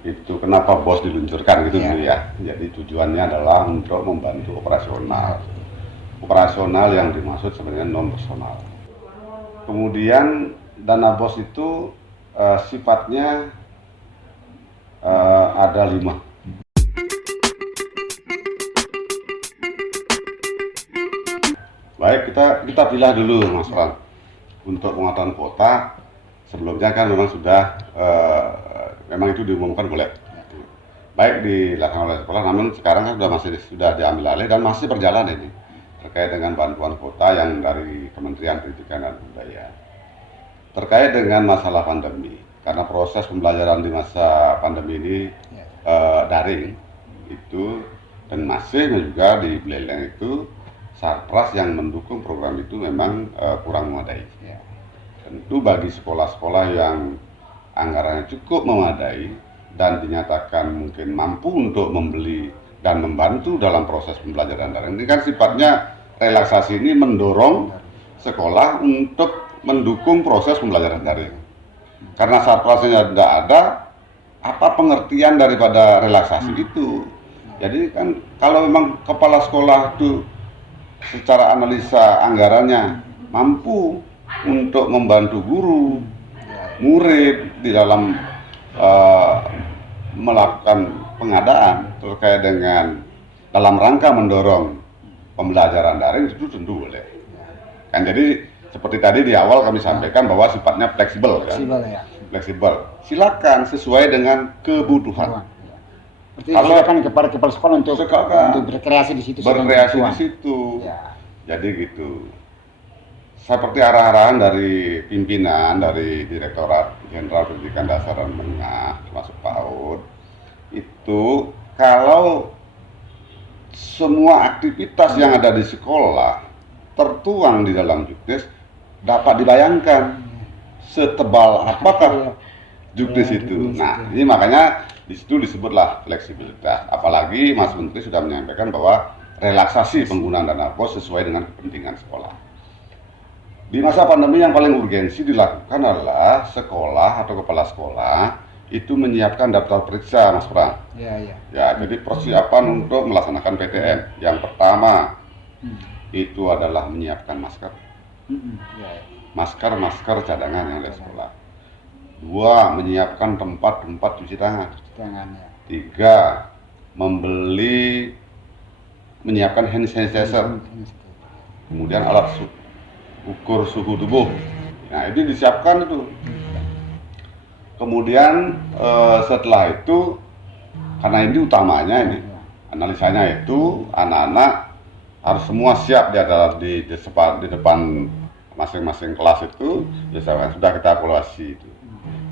Itu kenapa BOS diluncurkan gitu Ya. dulu ya. Jadi tujuannya adalah untuk membantu operasional. Operasional yang dimaksud sebenarnya non personal. Kemudian dana BOS itu sifatnya ada 5. Baik, kita pilih dulu Mas Fran. Untuk penguatan kuota sebelumnya kan memang sudah memang itu diumumkan boleh baik dilakukan oleh sekolah, namun sekarang kan sudah diambil alih dan masih berjalan ini terkait dengan bantuan kuota yang dari Kementerian Pendidikan dan Kebudayaan terkait dengan masalah pandemi, karena proses pembelajaran di masa pandemi ini daring itu, dan masih juga di Beleleng itu Sarpras yang mendukung program itu memang kurang memadai. Tentu bagi sekolah-sekolah yang anggarannya cukup memadai dan dinyatakan mungkin mampu untuk membeli dan membantu dalam proses pembelajaran daring, ini kan sifatnya relaksasi ini mendorong sekolah untuk mendukung proses pembelajaran daring. Karena Sarprasnya tidak ada, apa pengertian daripada relaksasi itu? Jadi kan kalau memang kepala sekolah itu secara analisa anggarannya mampu untuk membantu guru, murid di dalam melakukan pengadaan terkait dengan dalam rangka mendorong pembelajaran daring, itu tentu boleh. Kan jadi seperti tadi di awal kami sampaikan bahwa sifatnya fleksibel kan. Fleksibel. Silakan sesuai dengan kebutuhan. Berarti silakan kepada kepala sekolah untuk berkreasi di situ. Berkreasi di situ. Ya. Jadi gitu. Seperti arahan dari pimpinan dari Direktorat Jenderal Pendidikan Dasar dan Menengah termasuk PAUD itu, kalau semua aktivitas yang ada di sekolah tertuang di dalam juknis, dapat dibayangkan setebal apakah juknis itu. Nah, ini makanya di situ disebutlah fleksibilitas. Apalagi Mas Menteri sudah menyampaikan bahwa relaksasi penggunaan dana BOS sesuai dengan kepentingan sekolah. Di masa pandemi yang paling urgensi dilakukan adalah sekolah atau kepala sekolah itu menyiapkan daftar periksa, Mas Pram. Ya, jadi persiapan untuk melaksanakan PTM. Yang pertama itu adalah menyiapkan masker. Masker cadangan yang ada di sekolah. 2, menyiapkan tempat cuci tangan. 3, menyiapkan hand sanitizer. Kemudian alat ukur suhu tubuh. Nah, itu disiapkan itu. Kemudian setelah itu, karena ini utamanya ini, analisanya itu anak-anak harus semua siap di depan masing-masing kelas itu, sudah kita evaluasi itu.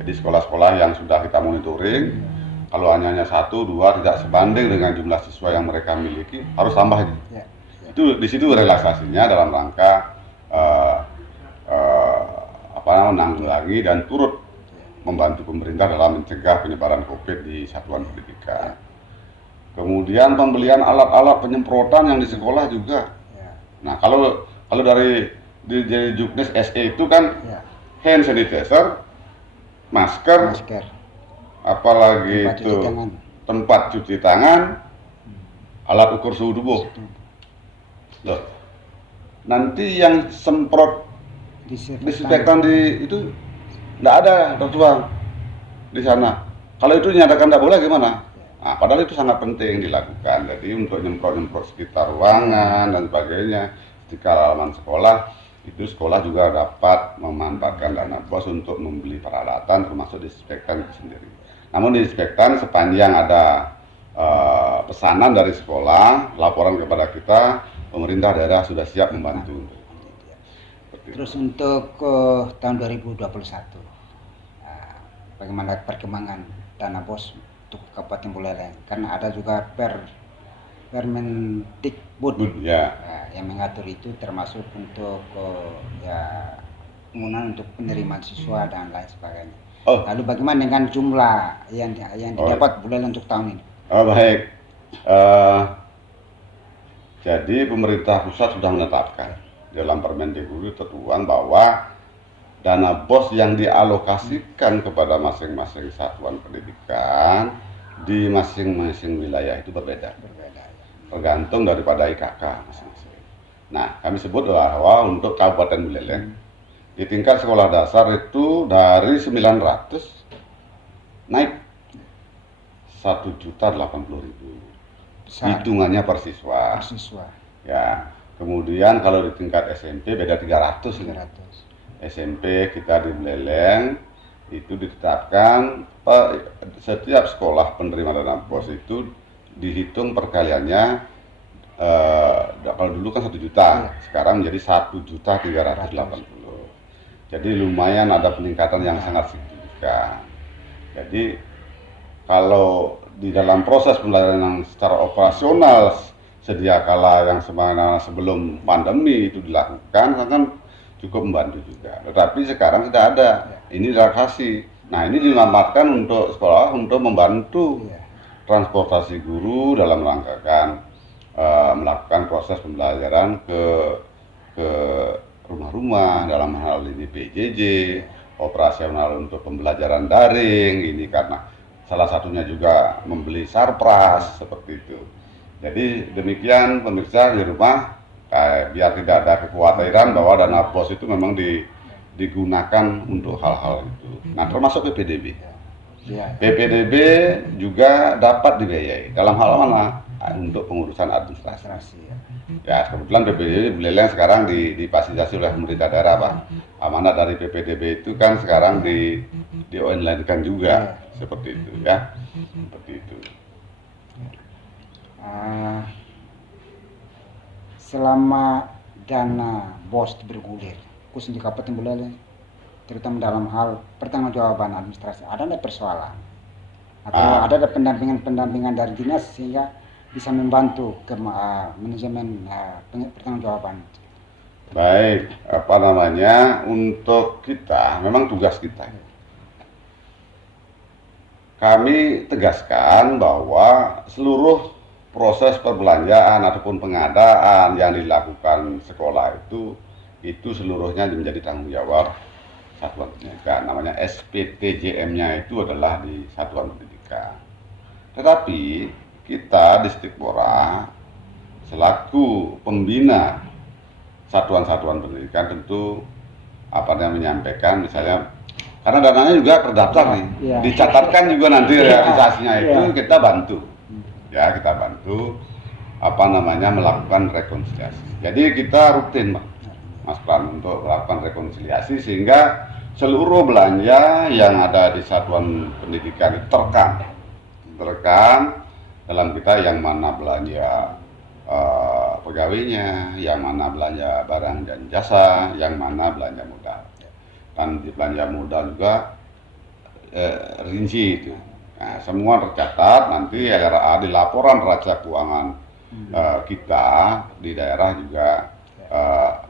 Jadi sekolah-sekolah yang sudah kita monitoring, kalau hanya 1, 2 tidak sebanding dengan jumlah siswa yang mereka miliki, harus tambah itu. Itu di situ relaksasinya dalam rangka menanggulangi dan turut membantu pemerintah dalam mencegah penyebaran COVID di satuan pendidikan. Kemudian pembelian alat-alat penyemprotan yang di sekolah juga. Nah, kalau dari juknis SE itu kan hand sanitizer, masker, apalagi itu tempat cuci tangan, alat ukur suhu tubuh. Loh, nanti yang semprot disinfektan itu tidak ada tertuang di sana. Kalau itu dinyatakan tidak boleh gimana? Nah, padahal itu sangat penting dilakukan. Jadi untuk nyemprot sekitar ruangan dan sebagainya, di halaman sekolah, itu sekolah juga dapat memanfaatkan dana BOS untuk membeli peralatan termasuk disinfektan itu sendiri. Namun disinfektan sepanjang ada pesanan dari sekolah, laporan kepada kita, pemerintah daerah sudah siap membantu. Terus untuk tahun 2021, bagaimana perkembangan dana BOS untuk Kabupaten Buleleng? Karena ada juga Permendikbud yang mengatur itu, termasuk untuk penggunaan untuk penerimaan siswa dan lain sebagainya. Lalu bagaimana dengan jumlah yang didapat Buleleng untuk tahun ini? Baik. Jadi pemerintah pusat sudah menetapkan dalam Permendikbud tertuang bahwa dana BOS yang dialokasikan kepada masing-masing satuan pendidikan di masing-masing wilayah itu berbeda. Berbeda ya. Tergantung daripada IKK masing-masing. Nah, kami sebut bahwa untuk Kabupaten Buleleng di tingkat sekolah dasar itu dari 900 naik 1.080.000. Hitungannya per siswa. Ya. Kemudian kalau di tingkat SMP beda 300. 300. SMP kita di Buleleng itu ditetapkan setiap sekolah penerima dana BOS itu dihitung perkaliannya, kalau dulu kan 1 juta, sekarang menjadi 1.380.000. Jadi lumayan ada peningkatan yang sangat signifikan. Jadi kalau di dalam proses pembelajaran secara operasional sedia kala yang sebelum pandemi itu dilakukan kan cukup membantu juga. Tetapi sekarang tidak ada. Ini relaksasi. Nah, ini dilamatkan untuk sekolah untuk membantu transportasi guru dalam rangka melakukan proses pembelajaran ke rumah-rumah, dalam hal ini PJJ, operasional untuk pembelajaran daring. Ini karena salah satunya juga membeli sarpras seperti itu. Jadi demikian pemirsa di rumah, biar tidak ada kekhawatiran bahwa dana BOS itu memang digunakan untuk hal-hal itu. Nah, termasuk PPDB. PPDB juga dapat dibiayai dalam hal mana? Untuk pengurusan administrasi. Ya, kebetulan PPDB Buleleng sekarang difasilitasi oleh pemerintah daerah, Pak. Amanat dari PPDB itu kan sekarang di-online-kan juga, seperti itu ya. Seperti itu. Selama dana BOS bergulir, khususnya di Kabupaten Buleleng, terutama dalam hal pertanggungjawaban administrasi, ada nggak persoalan? Atau ada pendampingan dari dinas sehingga bisa membantu ke manajemen pertanggungjawaban? Baik, untuk kita, memang tugas kita. Kami tegaskan bahwa seluruh proses perbelanjaan ataupun pengadaan yang dilakukan sekolah itu seluruhnya menjadi tanggung jawab satuan pendidikan. Namanya SPTJM-nya itu adalah di satuan pendidikan. Tetapi kita Distikpora selaku pembina satuan-satuan pendidikan tentu menyampaikan misalnya, karena dananya juga terdaftar nih, dicatatkan juga nanti realisasinya itu kita bantu. Ya, kita bantu melakukan rekonsiliasi. Jadi kita rutin, Mas Pran, untuk melakukan rekonsiliasi sehingga seluruh belanja yang ada di satuan pendidikan itu terekam dalam kita, yang mana belanja pegawainya, yang mana belanja barang dan jasa, yang mana belanja modal. Dan di belanja modal juga rinci itu. Nah, semua tercatat nanti di laporan neraca keuangan kita di daerah juga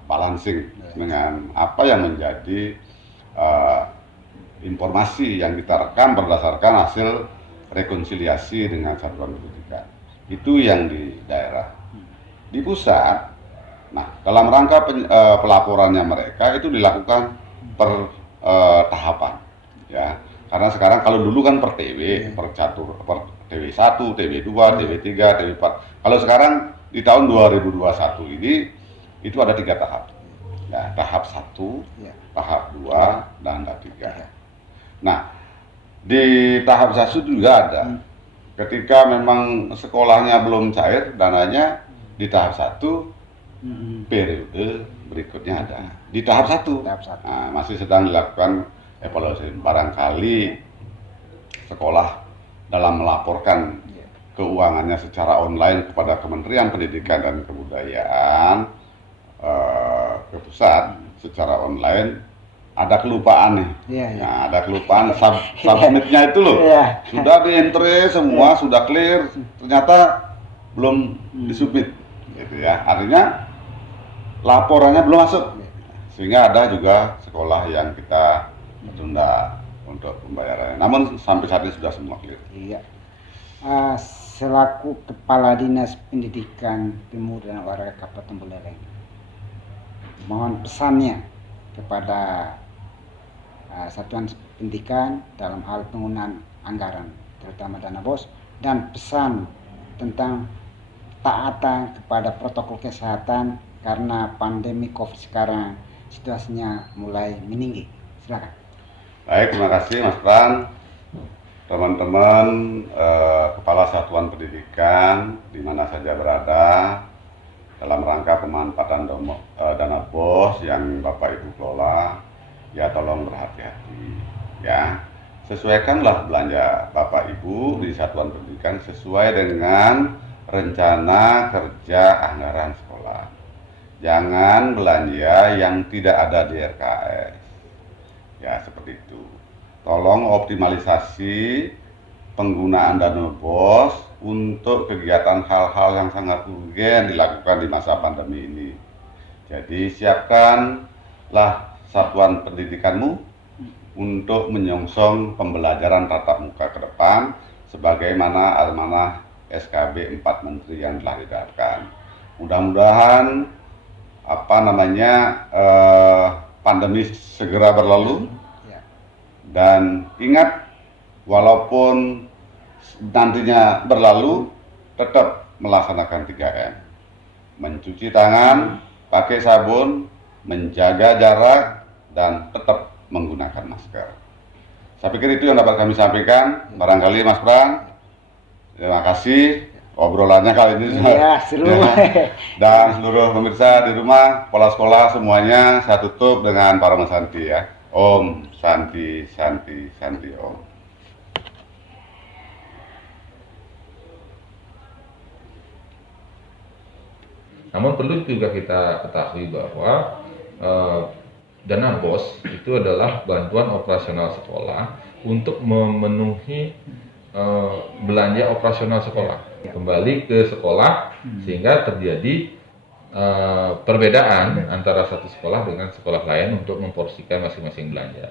balancing dengan apa yang menjadi informasi yang kita rekam berdasarkan hasil rekonsiliasi dengan satuan pendidikan. Itu yang di daerah. Di pusat, nah dalam rangka pelaporannya mereka itu dilakukan per tahapan, ya. Karena sekarang kalau dulu kan per TW, per TW1, TW2, TW3, TW4. Kalau sekarang di tahun 2021 ini itu ada 3 tahap. Ya, tahap 1, tahap 2, dan tahap 3. Nah, di tahap 1 juga ada. Ketika memang sekolahnya belum cair dananya, di tahap 1 periode berikutnya ada. Di tahap 1, nah, masih sedang dilakukan evaluasi. Barangkali sekolah dalam melaporkan keuangannya secara online kepada Kementerian Pendidikan dan Kebudayaan ke pusat secara online, ada kelupaan nih. Nah, ada kelupaan submitnya itu loh. Sudah di-entry semua, sudah clear, ternyata belum disubmit gitu ya. Artinya laporannya belum masuk. Sehingga ada juga sekolah yang kita tunda untuk pembayarannya. Namun sampai saat ini sudah semua clear. Iya. Selaku Kepala Dinas Pendidikan Pemuda dan Olahraga Kabupaten Buleleng, mohon pesannya kepada satuan pendidikan dalam hal penggunaan anggaran, terutama dana BOS, dan pesan tentang taatan kepada protokol kesehatan karena pandemi COVID sekarang situasinya mulai meninggi. Silakan. Baik, terima kasih Mas Pran. Teman-teman kepala satuan pendidikan di mana saja berada, dalam rangka pemanfaatan dana BOS yang Bapak Ibu kelola, ya tolong berhati-hati ya. Sesuaikanlah belanja Bapak Ibu di satuan pendidikan sesuai dengan rencana kerja anggaran sekolah. Jangan belanja yang tidak ada di RKS. Ya, seperti itu. Tolong optimalisasi penggunaan dana BOS untuk kegiatan hal-hal yang sangat urgen dilakukan di masa pandemi ini. Jadi siapkanlah satuan pendidikanmu untuk menyongsong pembelajaran tatap muka ke depan sebagaimana amanah SKB 4 Menteri yang telah diterapkan. Mudah-mudahan pandemi segera berlalu. Dan ingat, walaupun nantinya berlalu, tetap melaksanakan 3M. Mencuci tangan, pakai sabun, menjaga jarak, dan tetap menggunakan masker. Saya pikir itu yang dapat kami sampaikan. Barangkali Mas Pran, terima kasih obrolannya kali ini. Iya, seru. Dan seluruh pemirsa di rumah, kepala sekolah semuanya, saya tutup dengan Parama Santi ya. Om Santi Santi Santi Om. Namun perlu juga kita ketahui bahwa dana BOS itu adalah bantuan operasional sekolah untuk memenuhi belanja operasional sekolah. Kembali ke sekolah sehingga terjadi perbedaan antara satu sekolah dengan sekolah lain untuk memporsikan masing-masing belanja.